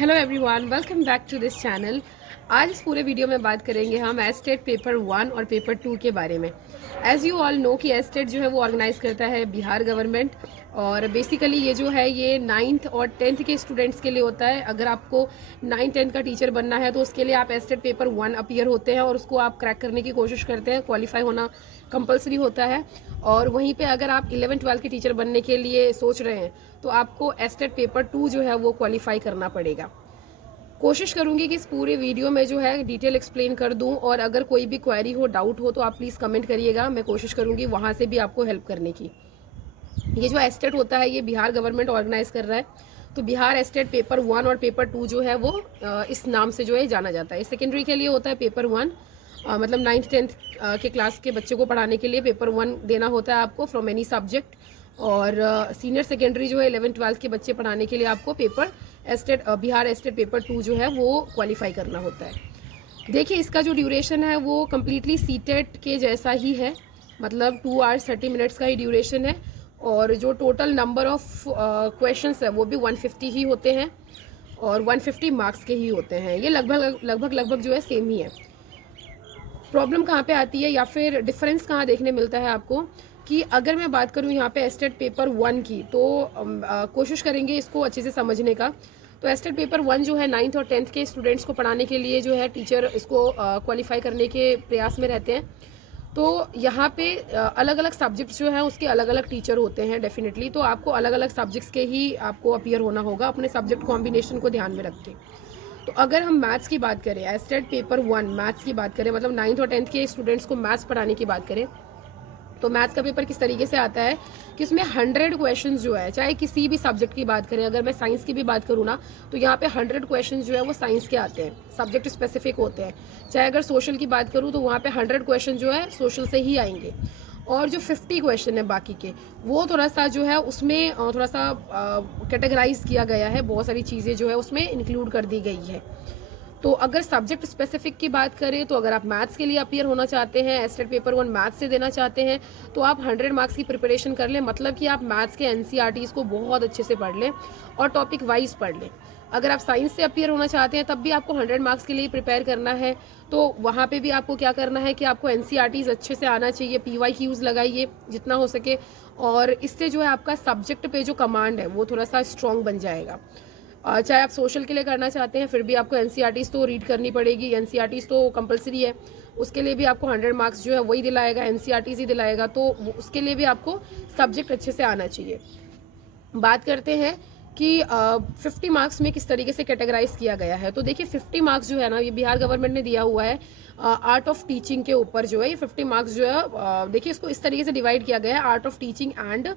Hello everyone, welcome back to this channel. आज इस पूरे वीडियो में बात करेंगे हम एस्टेट पेपर 1 और पेपर 2 के बारे में। एज़ यू ऑल नो कि एस्टेट जो है वो ऑर्गेनाइज करता है बिहार गवर्नमेंट, और बेसिकली ये जो है ये 9th और 10th के स्टूडेंट्स के लिए होता है। अगर आपको 9th-10th का टीचर बनना है तो उसके लिए आप एस्टेट पेपर 1 अपीयर होते हैं और उसको आप क्रैक करने की कोशिश करते हैं। क्वालिफाई होना कंपलसरी होता है। और वहीं पे अगर आप 11th-12th के टीचर बनने के लिए सोच रहे हैं तो आपको एस्टेट पेपर 2 जो है वो क्वालिफाई करना पड़ेगा। कोशिश करूंगी कि इस पूरे वीडियो में जो है डिटेल एक्सप्लेन कर दूं, और अगर कोई भी क्वेरी हो, डाउट हो तो आप प्लीज़ कमेंट करिएगा। मैं कोशिश करूंगी वहां से भी आपको हेल्प करने की। ये जो एस्टेट होता है ये बिहार गवर्नमेंट ऑर्गेनाइज कर रहा है, तो बिहार एस्टेट पेपर 1 और पेपर 2 जो है वो इस नाम से जो है जाना जाता है। सेकेंडरी के लिए होता है पेपर 1, मतलब 9th-10th के क्लास के बच्चे को पढ़ाने के लिए पेपर 1 देना होता है आपको फ्रॉम एनी सब्जेक्ट। और सीनियर सेकेंडरी जो है 11th-12th के बच्चे पढ़ाने के लिए आपको paper estate Bihar estate paper 2 जो है वो क्वालिफाई करना होता है। देखिए, इसका जो ड्यूरेशन है वो कम्प्लीटली सीटेट के जैसा ही है, मतलब 2 आवर्स 30 मिनट्स का ही ड्यूरेशन है। और जो टोटल नंबर ऑफ क्वेश्चंस है वो भी 150 ही होते हैं और 150 मार्क्स के ही होते हैं। ये लगभग जो है सेम ही है। प्रॉब्लम कहाँ पे आती है या फिर डिफरेंस कहाँ देखने मिलता है आपको, कि अगर मैं बात करूँ यहाँ पे एस्टेट पेपर 1 की, तो कोशिश करेंगे इसको अच्छे से समझने का। तो एस्टेट पेपर 1 जो है 9th और 10th के स्टूडेंट्स को पढ़ाने के लिए जो है टीचर इसको क्वालिफाई करने के प्रयास में रहते हैं। तो यहाँ पे अलग अलग सब्जेक्ट्स जो हैं उसके अलग अलग टीचर होते हैं डेफिनेटली, तो आपको अलग अलग सब्जेक्ट्स के ही आपको अपीयर होना होगा अपने सब्जेक्ट कॉम्बिनेशन को ध्यान में रख के। तो अगर हम मैथ्स की बात करें, एस्टेट पेपर 1 मैथ्स की बात करें, मतलब 9th और 10th के स्टूडेंट्स को मैथ्स पढ़ाने की बात करें, तो मैथ्स का पेपर किस तरीके से आता है कि उसमें 100 क्वेश्चंस जो है, चाहे किसी भी सब्जेक्ट की बात करें, अगर मैं साइंस की भी बात करूँ ना, तो यहाँ पे 100 क्वेश्चंस जो है वो साइंस के आते हैं, सब्जेक्ट स्पेसिफिक होते हैं। चाहे अगर सोशल की बात करूँ तो वहाँ पे 100 क्वेश्चन जो है सोशल से ही आएंगे। और जो 50 क्वेश्चन है बाकी के, वो थोड़ा सा जो है उसमें थोड़ा सा कैटेगराइज किया गया है, बहुत सारी चीज़ें जो है उसमें इंक्लूड कर दी गई है। तो अगर सब्जेक्ट स्पेसिफिक की बात करें तो अगर आप मैथ्स के लिए अपीयर होना चाहते हैं, एस्टेट पेपर 1 मैथ्स से देना चाहते हैं, तो आप 100 मार्क्स की प्रिपरेशन कर लें, मतलब कि आप मैथ्स के एनसीईआरटीज़ को बहुत अच्छे से पढ़ लें और टॉपिक वाइज पढ़ लें। अगर आप साइंस से अपीयर होना चाहते हैं तब भी आपको 100 मार्क्स के लिए प्रिपेयर करना है, तो वहाँ पे भी आपको क्या करना है कि आपको एनसीईआरटीज़ अच्छे से आना चाहिए, पीवाईक्यूज लगाइए जितना हो सके, और इससे जो है आपका सब्जेक्ट पे जो कमांड है वो थोड़ा सा स्ट्रॉन्ग बन जाएगा। चाहे आप सोशल के लिए करना चाहते हैं फिर भी आपको एनसीईआरटीज़ तो रीड करनी पड़ेगी, एनसीईआरटीज़ तो कंपलसरी है, उसके लिए भी आपको 100 मार्क्स जो है वही दिलाएगा, एनसीईआरटीज़ ही दिलाएगा, तो उसके लिए भी आपको सब्जेक्ट अच्छे से आना चाहिए। बात करते हैं कि 50 मार्क्स में किस तरीके से कैटेगराइज किया गया है। तो देखिए, 50 मार्क्स जो है ना, ये बिहार गवर्नमेंट ने दिया हुआ है आर्ट ऑफ टीचिंग के ऊपर जो है, ये 50 मार्क्स जो है देखिए इसको इस तरीके से डिवाइड किया गया है, art of teaching and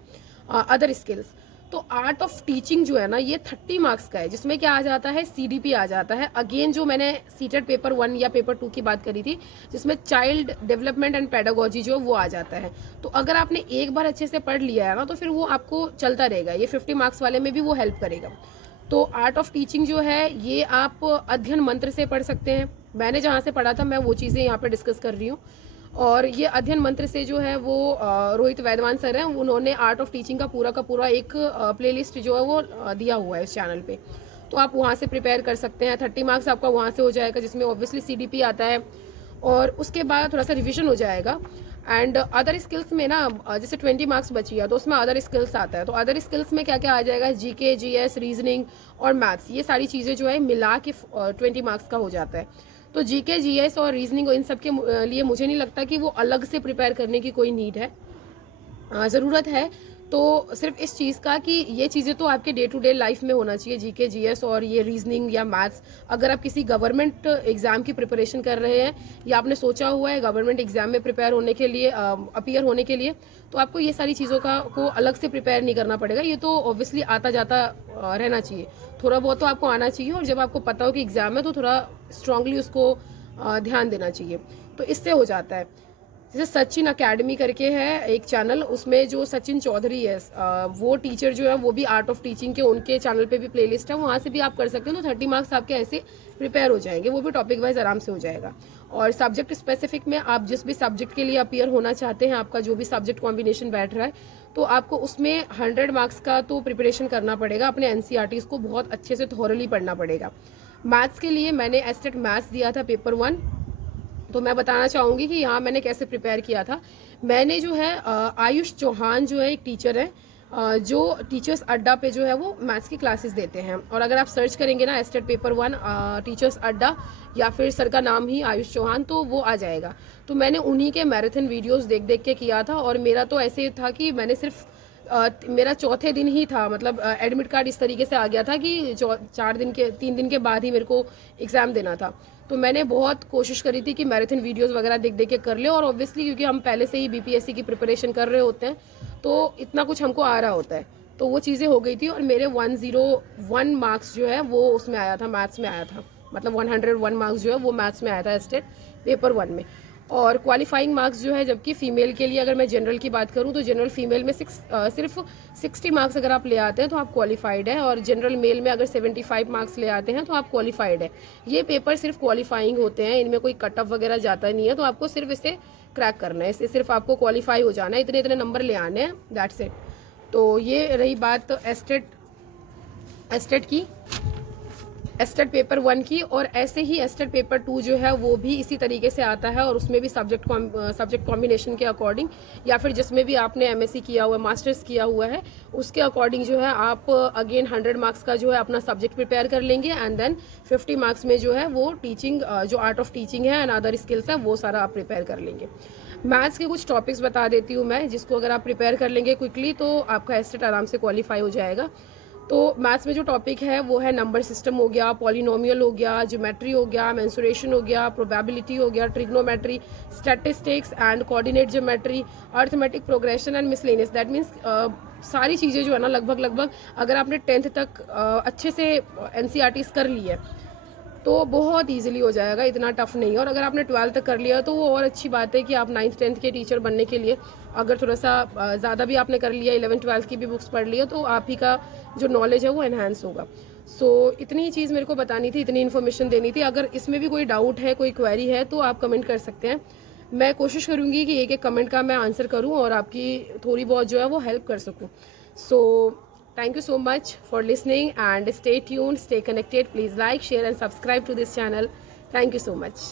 other skills. तो आर्ट ऑफ टीचिंग जो है ना ये 30 मार्क्स का है, जिसमें क्या आ जाता है, सीडीपी आ जाता है। अगेन जो मैंने सीटेट पेपर 1 या पेपर 2 की बात करी थी, जिसमें चाइल्ड डेवलपमेंट एंड पेडागोजी जो वो आ जाता है। तो अगर आपने एक बार अच्छे से पढ़ लिया है ना तो फिर वो आपको चलता रहेगा, ये 50 मार्क्स वाले में भी वो हेल्प करेगा। तो आर्ट ऑफ टीचिंग जो है ये आप अध्ययन मंत्र से पढ़ सकते हैं। मैंने जहाँ से पढ़ा था मैं वो चीज़ें यहाँ पे डिस्कस कर रही हूँ। और ये अध्ययन मंत्र से जो है वो रोहित वैद्यवान सर हैं, उन्होंने आर्ट ऑफ टीचिंग का पूरा एक प्लेलिस्ट जो है वो दिया हुआ है इस चैनल पे, तो आप वहाँ से प्रिपेयर कर सकते हैं। 30 मार्क्स आपका वहाँ से हो जाएगा, जिसमें ऑब्वियसली सीडीपी आता है, और उसके बाद थोड़ा सा रिविजन हो जाएगा। एंड अदर स्किल्स में ना जैसे 20 मार्क्स बची है तो उसमें अदर स्किल्स आता है, तो अदर स्किल्स में क्या क्या आ जाएगा, जीके, जीएस, रीजनिंग और मैथ्स, ये सारी चीज़ें जो है मिला के 20 मार्क्स का हो जाता है। तो जीके, जीएस और रीजनिंग इन सब के लिए मुझे नहीं लगता कि वो अलग से प्रिपेयर करने की कोई नीड है, ज़रूरत है तो सिर्फ इस चीज़ का कि ये चीज़ें तो आपके डे टू डे लाइफ में होना चाहिए, जीके, जीएस और ये रीजनिंग या मैथ्स। अगर आप किसी गवर्नमेंट एग्जाम की प्रिपरेशन कर रहे हैं या आपने सोचा हुआ है गवर्नमेंट एग्जाम में प्रिपेयर होने के लिए, अपीयर होने के लिए, तो आपको ये सारी चीज़ों को अलग से प्रिपेयर नहीं करना पड़ेगा। ये तो ऑब्वियसली आता जाता रहना चाहिए, थोड़ा बहुत तो आपको आना चाहिए, और जब आपको पता हो कि एग्जाम है तो थोड़ा स्ट्रांगली उसको ध्यान देना चाहिए, तो इससे हो जाता है। जैसे सचिन अकेडमी करके है एक चैनल, उसमें जो सचिन चौधरी है वो टीचर जो है वो भी आर्ट ऑफ टीचिंग के, उनके चैनल पे भी प्लेलिस्ट है, वहाँ से भी आप कर सकते हो। तो 30 मार्क्स आपके ऐसे प्रिपेयर हो जाएंगे, वो भी टॉपिक वाइज आराम से हो जाएगा। और सब्जेक्ट स्पेसिफिक में आप जिस भी सब्जेक्ट के लिए अपीयर होना चाहते हैं, आपका जो भी सब्जेक्ट कॉम्बिनेशन बैठ रहा है, तो आपको उसमें 100 मार्क्स का तो प्रिपरेशन करना पड़ेगा। अपने एनसीईआरटीज़ को बहुत अच्छे से थॉरली पढ़ना पड़ेगा। मैथ्स के लिए मैंने एस्टेट मैथ्स दिया था पेपर 1, तो मैं बताना चाहूँगी कि यहाँ मैंने कैसे प्रिपेयर किया था। मैंने जो है आयुष चौहान जो है एक टीचर है, जो टीचर्स अड्डा पे जो है वो मैथ्स की क्लासेस देते हैं। और अगर आप सर्च करेंगे ना एस्टेट पेपर 1 टीचर्स अड्डा, या फिर सर का नाम ही आयुष चौहान, तो वो आ जाएगा। तो मैंने उन्हीं के मैराथन वीडियोस देख देख के किया था। और मेरा तो ऐसे था कि मैंने सिर्फ मेरा चौथे दिन ही था, मतलब एडमिट कार्ड इस तरीके से आ गया था कि 3 दिन के बाद ही मेरे को एग्ज़ाम देना था। तो मैंने बहुत कोशिश करी थी कि मैराथन वीडियोस वगैरह देख देख के कर ले। और ऑब्वियसली क्योंकि हम पहले से ही बीपीएससी की प्रिपरेशन कर रहे होते हैं, तो इतना कुछ हमको आ रहा होता है, तो वो चीज़ें हो गई थी। और मेरे 101 मार्क्स जो है वो उसमें आया था, मैथ्स में आया था। मतलब 101 मार्क्स जो है वो मैथ्स में आया था एस्टेट पेपर 1 में। और क्वालिफाइंग मार्क्स जो है, जबकि फ़ीमेल के लिए अगर मैं जनरल की बात करूं तो जनरल फीमेल में सिर्फ 60 मार्क्स अगर आप ले आते हैं तो आप क्वालिफाइड है। और जनरल मेल में अगर 75 मार्क्स ले आते हैं तो आप क्वालिफाइड है। ये पेपर सिर्फ क्वालिफाइंग होते हैं, इनमें कोई कट ऑफ वगैरह जाता नहीं है। तो आपको सिर्फ इसे क्रैक करना है, इससे सिर्फ आपको क्वालिफाई हो जाना है, इतने इतने नंबर ले आने हैं, दैट्स इट। तो ये रही बात एस्टेट की, एस्टेट पेपर 1 की। और ऐसे ही एस्टेट पेपर 2 जो है वो भी इसी तरीके से आता है, और उसमें भी सब्जेक्ट कॉम्बिनेशन के अकॉर्डिंग, या फिर जिसमें भी आपने एमएससी किया हुआ है, मास्टर्स किया हुआ है, उसके अकॉर्डिंग जो है आप अगेन 100 मार्क्स का जो है अपना सब्जेक्ट प्रिपेयर कर लेंगे। एंड देन 50 मार्क्स में जो है वो टीचिंग, जो आर्ट ऑफ टीचिंग है एंड अदर स्किल्स है, वो सारा आप प्रिपेयर कर लेंगे। मैथ्स के कुछ टॉपिक्स बता देती हूँ मैं, जिसको अगर आप प्रिपेयर कर लेंगे क्विकली तो आपका एस्टेट आराम से क्वालिफाई हो जाएगा। तो मैथ्स में जो टॉपिक है वो है नंबर सिस्टम हो गया, पॉलिनोमियल हो गया, ज्योमेट्री हो गया, मेंसुरेशन हो गया, प्रोबेबिलिटी हो गया, trigonometry, statistics and coordinate geometry, arithmetic progression and miscellaneous. That means सारी चीज़ें जो है ना लगभग अगर आपने 10th तक अच्छे से एनसीईआरटीज़ कर ली है तो बहुत इजीली हो जाएगा, इतना टफ नहीं है। और अगर आपने 12th तक कर लिया तो वो और अच्छी बात है कि आप 9th 10th के टीचर बनने के लिए अगर थोड़ा सा ज़्यादा भी आपने कर लिया, 11th 12th की भी बुक्स पढ़ लिया, तो आप ही का जो नॉलेज है वो एनहांस होगा। सो इतनी ही चीज़ मेरे को बतानी थी, इतनी इन्फॉर्मेशन देनी थी। अगर इसमें भी कोई डाउट है, कोई क्वेरी है, तो आप कमेंट कर सकते हैं। मैं कोशिश करूँगी कि एक एक कमेंट का मैं आंसर करूँ और आपकी थोड़ी बहुत जो है वो हेल्प कर सकूँ। सो thank you so much for listening and stay tuned, stay connected. Please like, share and subscribe to this channel. Thank you so much.